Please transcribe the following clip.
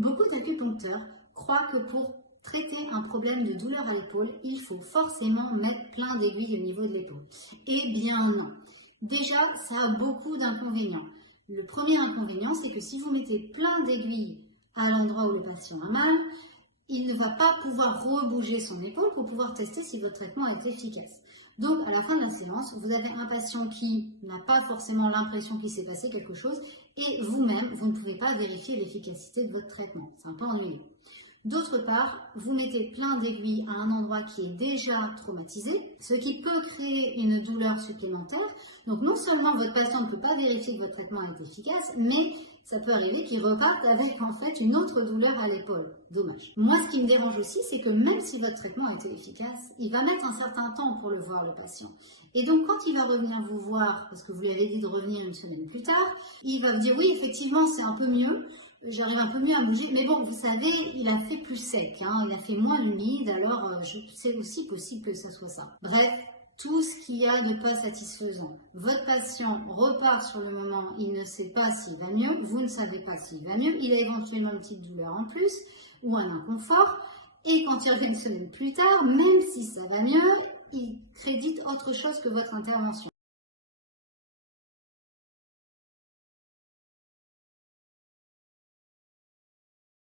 Beaucoup d'acupuncteurs croient que pour traiter un problème de douleur à l'épaule, il faut forcément mettre plein d'aiguilles au niveau de l'épaule. Eh bien non. Déjà, ça a beaucoup d'inconvénients. Le premier inconvénient, c'est que si vous mettez plein d'aiguilles à l'endroit où le patient a mal, il ne va pas pouvoir rebouger son épaule pour pouvoir tester si votre traitement est efficace. Donc, à la fin de la séance, vous avez un patient qui n'a pas forcément l'impression qu'il s'est passé quelque chose et vous-même, vous ne pouvez pas vérifier l'efficacité de votre traitement. C'est un peu ennuyeux. D'autre part, vous mettez plein d'aiguilles à un endroit qui est déjà traumatisé, ce qui peut créer une douleur supplémentaire. Donc non seulement votre patient ne peut pas vérifier que votre traitement est efficace, mais ça peut arriver qu'il reparte avec en fait une autre douleur à l'épaule. Dommage. Moi, ce qui me dérange aussi, c'est que même si votre traitement a été efficace, il va mettre un certain temps pour le voir, le patient. Et donc, quand il va revenir vous voir, parce que vous lui avez dit de revenir une semaine plus tard, il va vous dire oui, effectivement, c'est un peu mieux. J'arrive un peu mieux à bouger, mais bon, vous savez, il a fait plus sec, il a fait moins humide, alors c'est aussi possible que ce soit ça. Bref, tout ce qu'il y a de pas satisfaisant. Votre patient repart sur le moment, il ne sait pas s'il va mieux, vous ne savez pas s'il va mieux, il a éventuellement une petite douleur en plus ou un inconfort, et quand il revient une semaine plus tard, même si ça va mieux, il crédite autre chose que votre intervention.